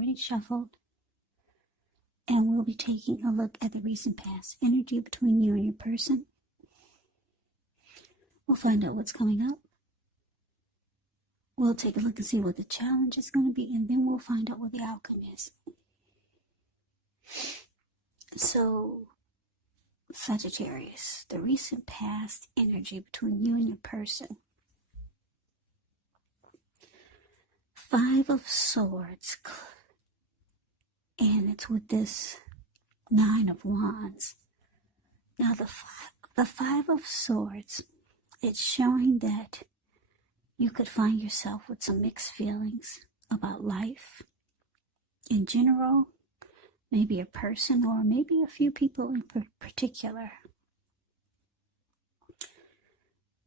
already shuffled. And we'll be taking a look at the recent past energy between you and your person. We'll find out what's coming up. We'll take a look and see what the challenge is going to be, and then we'll find out what the outcome is. So, Sagittarius, the recent past energy between you and your person. 5 of Swords. And it's with this 9 of Wands. Now, the 5 of Swords, it's showing that you could find yourself with some mixed feelings about life in general, maybe a person or maybe a few people in particular.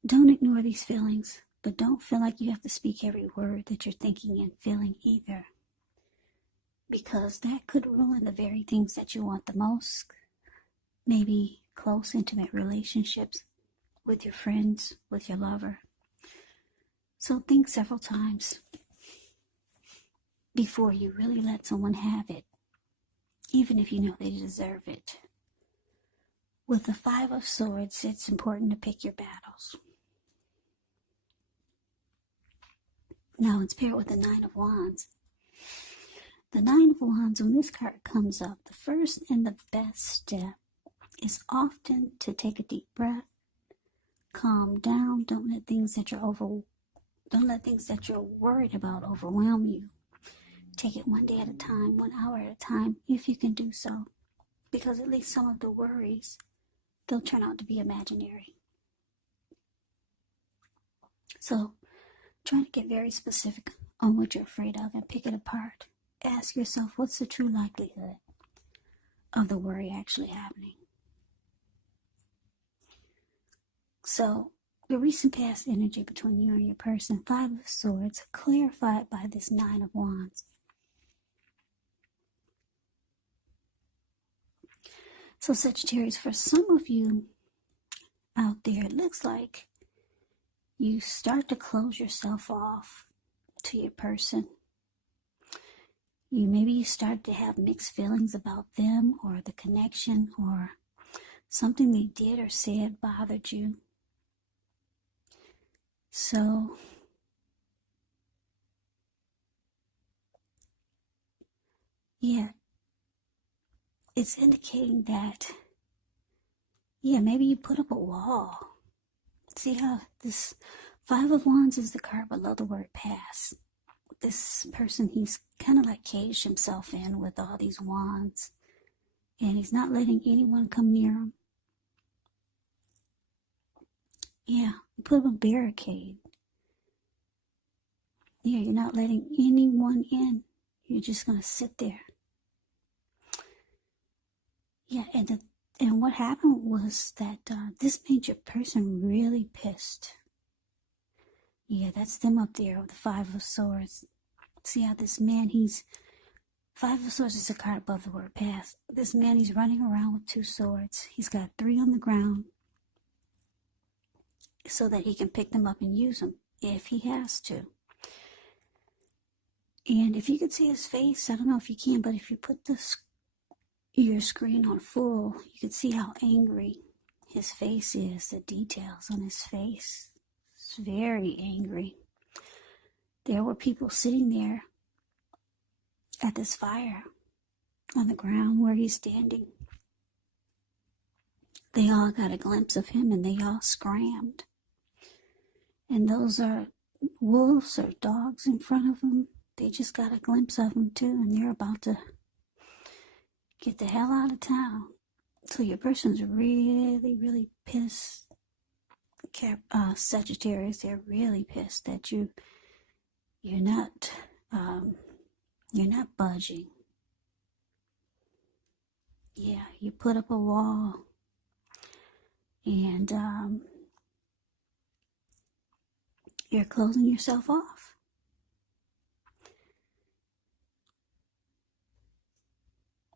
Don't ignore these feelings, but don't feel like you have to speak every word that you're thinking and feeling either, because that could ruin the very things that you want the most, maybe close, intimate relationships with your friends, with your lover. So think several times before you really let someone have it, even if you know they deserve it. With the 5 of Swords, it's important to pick your battles. Now it's paired with the 9 of Wands. The 9 of Wands, when this card comes up, the first and the best step is often to take a deep breath, calm down, don't let things that you're worried about overwhelm you. Take it one day at a time, 1 hour at a time, if you can do so. Because at least some of the worries, they'll turn out to be imaginary. So, try to get very specific on what you're afraid of and pick it apart. Ask yourself, what's the true likelihood of the worry actually happening? So, the recent past energy between you and your person, 5 of Swords, clarified by this 9 of Wands. So Sagittarius, for some of you out there, it looks like you start to close yourself off to your person. Maybe you start to have mixed feelings about them or the connection, or something they did or said bothered you. So, yeah, it's indicating that, maybe you put up a wall. See how this 5 of Wands is the card below the word pass. This person, he's kind of like caged himself in with all these wands, and he's not letting anyone come near him. Yeah, you put up a barricade. Yeah, you're not letting anyone in. You're just going to sit there. Yeah, and what happened was that this made your person really pissed. Yeah, that's them up there with the 5 of Swords. See how this man, 5 of Swords is a card above the word pass. This man, he's running around with 2 swords. He's got 3 on the ground so that he can pick them up and use them if he has to. And if you could see his face, I don't know if you can, but if you put your screen on full, you could see how angry his face is, the details on his face. It's very angry. There were people sitting there at this fire on the ground where he's standing. They all got a glimpse of him and they all scrammed. And those are wolves or dogs in front of them. They just got a glimpse of him too, and they're about to get the hell out of town. So your person's really, really pissed. Sagittarius, they're really pissed that you're not budging. Yeah, you put up a wall, and you're closing yourself off.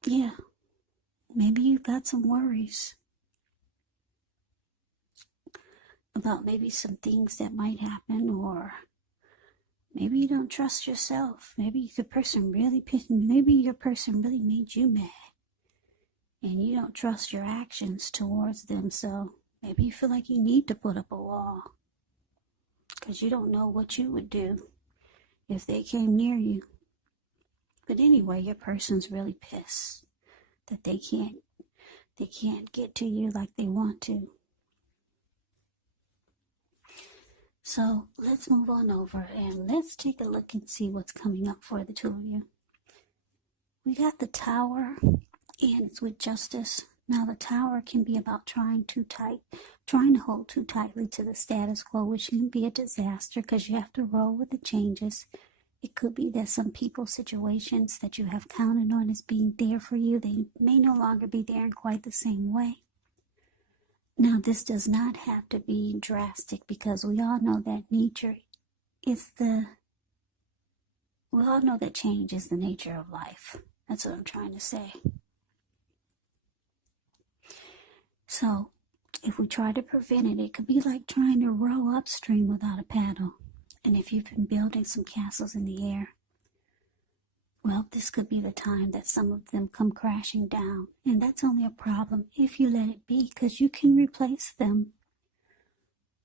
Yeah, maybe you've got some worries about maybe some things that might happen, or Maybe you don't trust yourself. Maybe the person really pissed. Maybe your person really made you mad, and you don't trust your actions towards them. So maybe you feel like you need to put up a wall because you don't know what you would do if they came near you. But anyway, your person's really pissed that they can't get to you like they want to. So let's move on over and let's take a look and see what's coming up for the two of you. We got the Tower, and it's with Justice. Now the Tower can be about trying to hold too tightly to the status quo, which can be a disaster because you have to roll with the changes. It could be that some people, situations that you have counted on as being there for you, they may no longer be there in quite the same way. Now, this does not have to be drastic because we all know that we all know that change is the nature of life. That's what I'm trying to say. So, if we try to prevent it, it could be like trying to row upstream without a paddle. And if you've been building some castles in the air, well, this could be the time that some of them come crashing down. And that's only a problem if you let it be, because you can replace them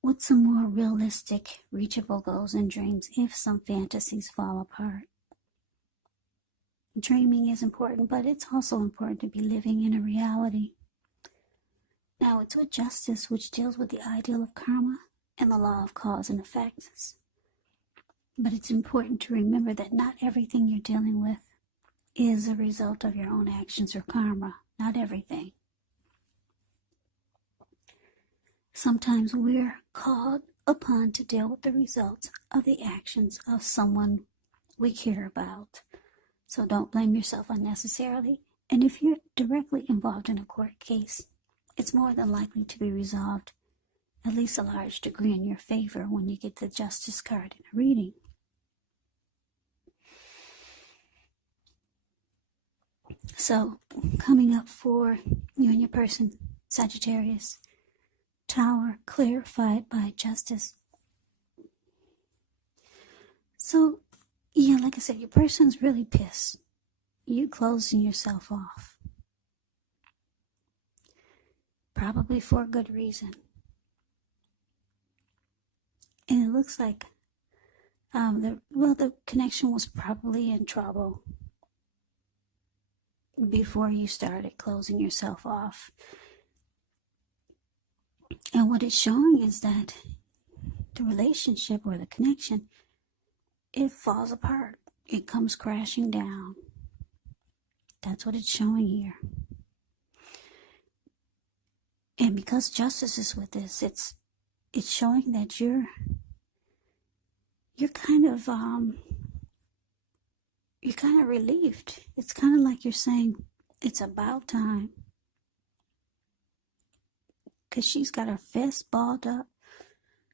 with some more realistic, reachable goals and dreams if some fantasies fall apart. Dreaming is important, but it's also important to be living in a reality. Now, it's with Justice, which deals with the ideal of karma and the law of cause and effects. But it's important to remember that not everything you're dealing with is a result of your own actions or karma. Not everything. Sometimes we're called upon to deal with the results of the actions of someone we care about. So don't blame yourself unnecessarily. And if you're directly involved in a court case, it's more than likely to be resolved, at least a large degree, in your favor when you get the Justice card in a reading. So, coming up for you and your person, Sagittarius, Tower clarified by Justice. So, yeah, like I said, your person's really pissed. You closing yourself off. Probably for a good reason. And it looks like the connection was probably in trouble before you started closing yourself off. And what it's showing is that the relationship or the connection, it falls apart. It comes crashing down. That's what it's showing here. And because Justice is with this, it's showing that you're kind of relieved. It's kind of like you're saying, it's about time. Because she's got her fist balled up.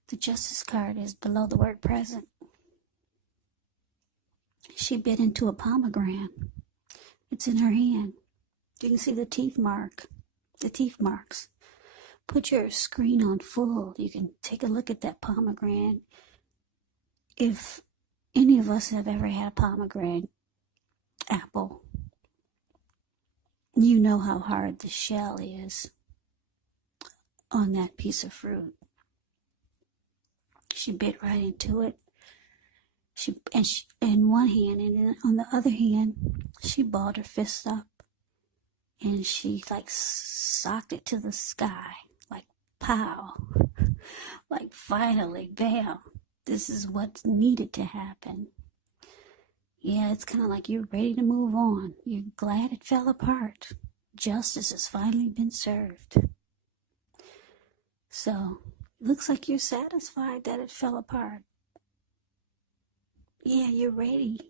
The Justice card is below the word present. She bit into a pomegranate. It's in her hand. You can see the teeth marks. Put your screen on full. You can take a look at that pomegranate. If any of us have ever had a pomegranate apple, you know how hard the shell is on that piece of fruit. She bit right into it. She in one hand, and then on the other hand, she balled her fist up, and she socked it to the sky, like pow, like finally, bam. This is what's needed to happen. Yeah, it's kind of like you're ready to move on. You're glad it fell apart. Justice has finally been served. So, looks like you're satisfied that it fell apart. Yeah, you're ready.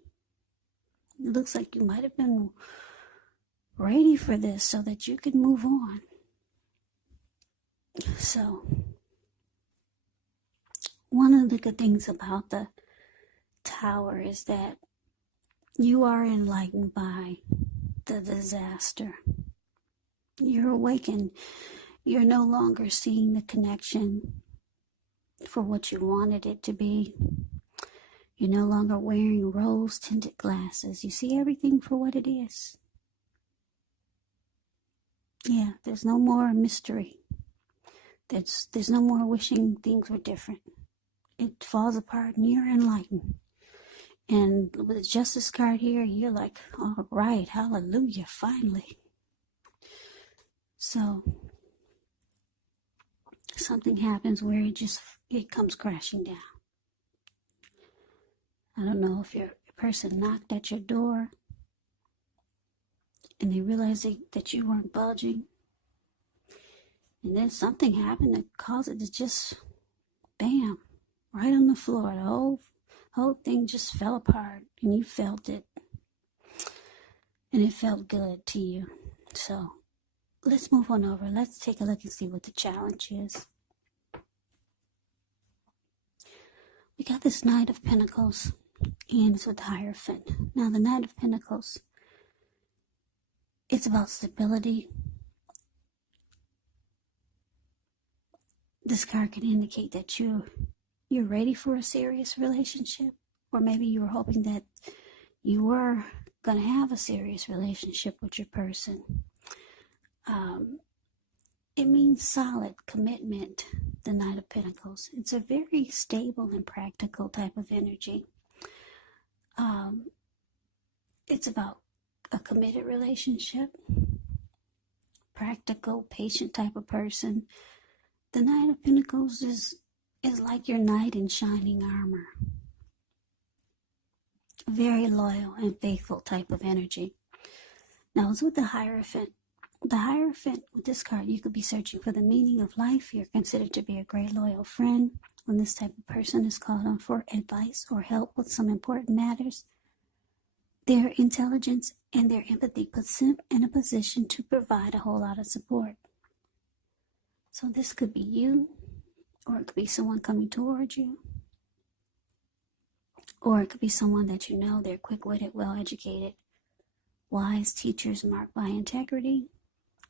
It looks like you might have been ready for this so that you could move on. So, one of the good things about the Tower is that you are enlightened by the disaster. You're awakened. You're no longer seeing the connection for what you wanted it to be. You're no longer wearing rose-tinted glasses. You see everything for what it is. Yeah, there's no more mystery. There's no more wishing things were different. It falls apart and you're enlightened. And with the Justice card here, you're like, all right, hallelujah, finally. So something happens where it comes crashing down. I don't know if your person knocked at your door and they realized that you weren't budging. And then something happened that caused it to just, bam, right on the floor. The whole thing just fell apart and you felt it. And it felt good to you. So let's move on over. Let's take a look and see what the challenge is. We got this Knight of Pentacles and it's with the Hierophant. Now the Knight of Pentacles, it's about stability. This card can indicate that you're ready for a serious relationship, or maybe you were hoping that you were going to have a serious relationship with your person. It means solid commitment, the Knight of Pentacles. It's a very stable and practical type of energy. It's about a committed relationship, practical, patient type of person. The Knight of Pentacles is like your knight in shining armor. Very loyal and faithful type of energy. Now it's with the Hierophant. The Hierophant, with this card, you could be searching for the meaning of life. You're considered to be a great loyal friend. When this type of person is called on for advice or help with some important matters, their intelligence and their empathy puts them in a position to provide a whole lot of support. So this could be you, or it could be someone coming towards you, or it could be someone that you know. They're quick-witted, well-educated, wise teachers marked by integrity.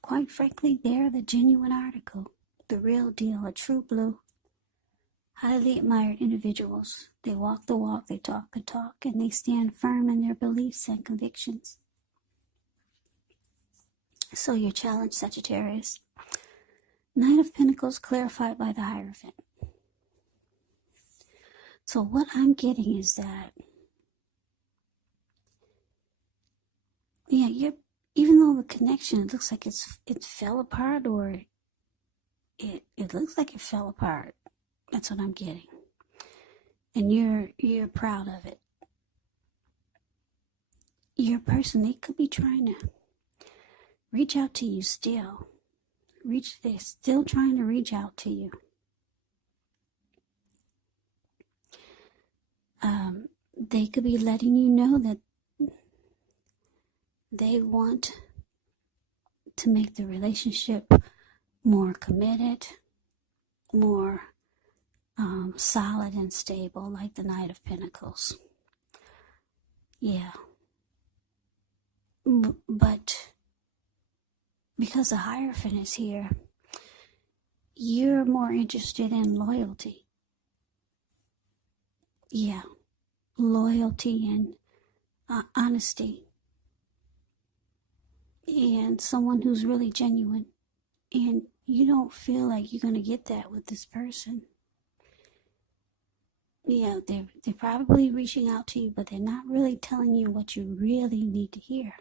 Quite frankly, they're the genuine article, the real deal, a true blue. Highly admired individuals. They walk the walk, they talk the talk, and they stand firm in their beliefs and convictions. So your challenge, Sagittarius. Knight of Pentacles clarified by the Hierophant. So what I'm getting is that, even though the connection, it looks like it fell apart, or it looks like it fell apart. That's what I'm getting. And you're proud of it. Your person, they could be trying to reach out to you still. They're still trying to reach out to you. They could be letting you know that they want to make the relationship more committed, more solid and stable, like the Knight of Pentacles. Yeah. But because the Hierophant is here, you're more interested in loyalty. Yeah. Loyalty and honesty. And someone who's really genuine. And you don't feel like you're going to get that with this person. Yeah, they're probably reaching out to you, but they're not really telling you what you really need to hear.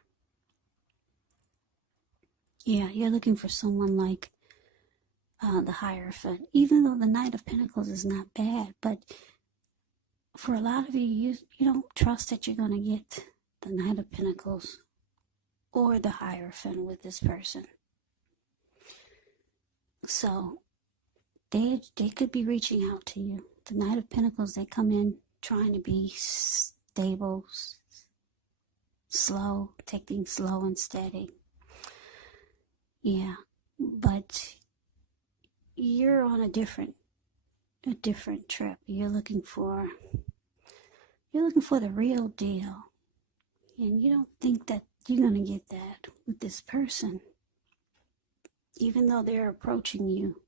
Yeah, you're looking for someone like the Hierophant. Even though the Knight of Pentacles is not bad, but for a lot of you, you don't trust that you're going to get the Knight of Pentacles or the Hierophant with this person. So they could be reaching out to you. The Knight of Pentacles, they come in trying to be stable, slow, take things slow and steady. Yeah, but you're on a different trip. You're looking for the real deal. And you don't think that you're going to get that with this person. Even though they're approaching you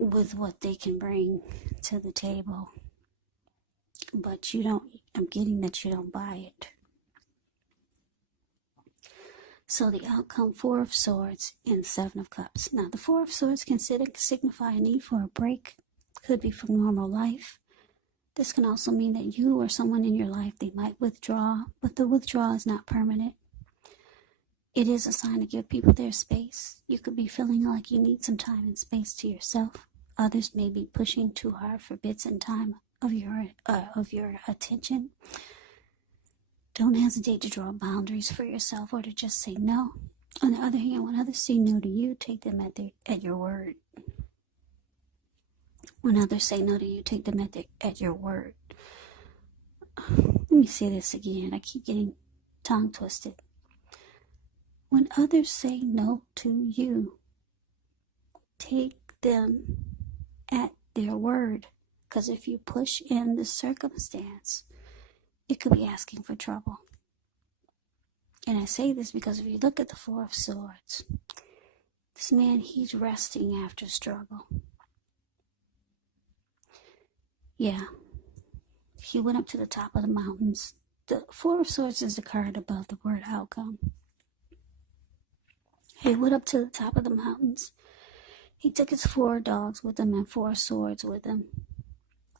with what they can bring to the table. but you don't, I'm getting that you don't buy it. So the outcome, Four of Swords and Seven of Cups. Now the Four of Swords can signify a need for a break. Could be from normal life. This can also mean that you or someone in your life, they might withdraw, but the withdrawal is not permanent. It is a sign to give people their space. You could be feeling like you need some time and space to yourself. Others may be pushing too hard for bits and time of your attention. Don't hesitate to draw boundaries for yourself or to just say no. On the other hand, when others say no to you, take them at your word. When others say no to you, take them at your word. Let me say this again. I keep getting tongue twisted. When others say no to you, take them at their word. Because if you push in the circumstance, it could be asking for trouble. And I say this because if you look at the Four of Swords, this man, he's resting after struggle. Yeah. He went up to the top of the mountains. The Four of Swords is the card above the word outcome. He went up to the top of the mountains. He took his 4 dogs with him and 4 swords with him.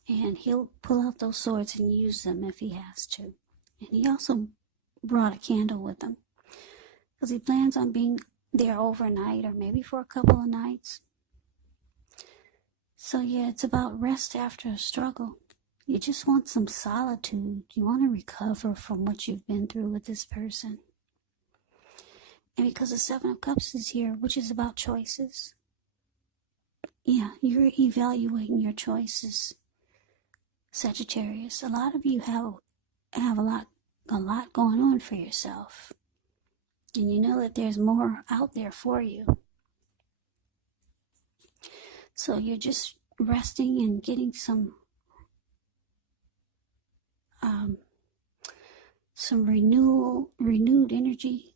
And he'll pull out those swords and use them if he has to. And he also brought a candle with him, because he plans on being there overnight or maybe for a couple of nights. So yeah, it's about rest after a struggle. You just want some solitude. You want to recover from what you've been through with this person. And because the Seven of Cups is here, which is about choices. Yeah, you're evaluating your choices, Sagittarius. A lot of you have a lot going on for yourself. And you know that there's more out there for you. So you're just resting and getting some renewed energy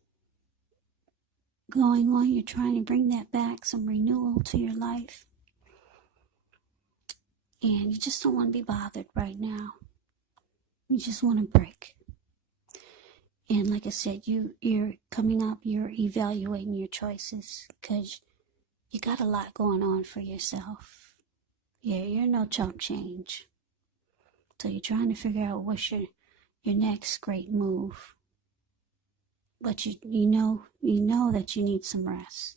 going on. You're trying to bring that back, some renewal to your life. And you just don't want to be bothered right now. You just want to break. And like I said, you're coming up, you're evaluating your choices because you got a lot going on for yourself. Yeah, you're no chump change. So you're trying to figure out what's your next great move. But you know that you need some rest.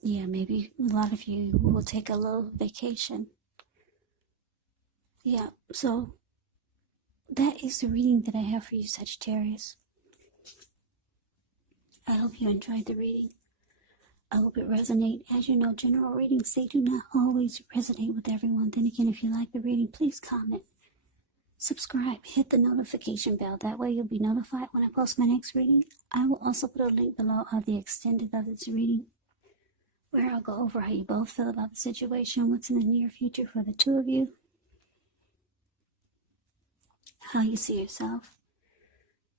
Yeah, maybe a lot of you will take a little vacation. Yeah, so that is the reading that I have for you, Sagittarius. I hope you enjoyed the reading. I hope it resonates. As you know, general readings, they do not always resonate with everyone. Then again, if you like the reading, please comment, subscribe, hit the notification bell. That way you'll be notified when I post my next reading. I will also put a link below of the extended of this reading, where I'll go over how you both feel about the situation, what's in the near future for the two of you, how you see yourself,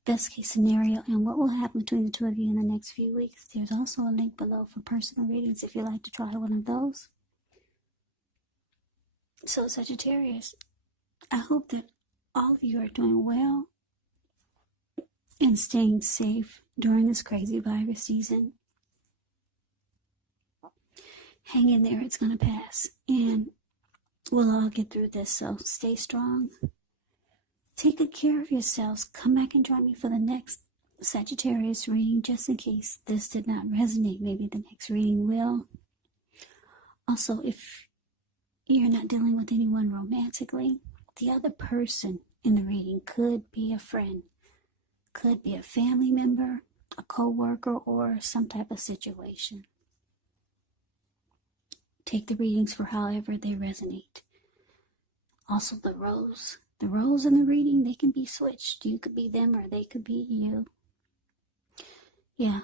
best case scenario, and what will happen between the two of you in the next few weeks. There's also a link below for personal readings if you'd like to try one of those. So Sagittarius, I hope that all of you are doing well and staying safe during this crazy virus season. Hang in there, it's going to pass, and we'll all get through this, so stay strong. Take good care of yourselves. Come back and join me for the next Sagittarius reading, just in case this did not resonate. Maybe the next reading will. Also, if you're not dealing with anyone romantically, the other person in the reading could be a friend, could be a family member, a co-worker, or some type of situation. Take the readings for however they resonate. Also, the roles in the reading, they can be switched. You could be them or they could be you. Yeah,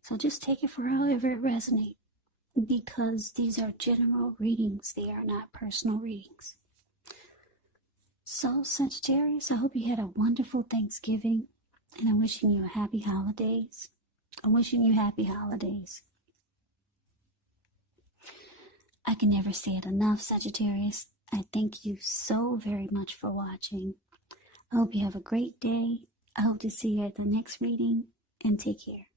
so just take it for however it resonates, because these are general readings. They are not personal readings. So Sagittarius, I hope you had a wonderful Thanksgiving, and I'm wishing you a happy holidays. I'm wishing you happy holidays. I can never say it enough, Sagittarius. I thank you so very much for watching. I hope you have a great day. I hope to see you at the next reading, and take care.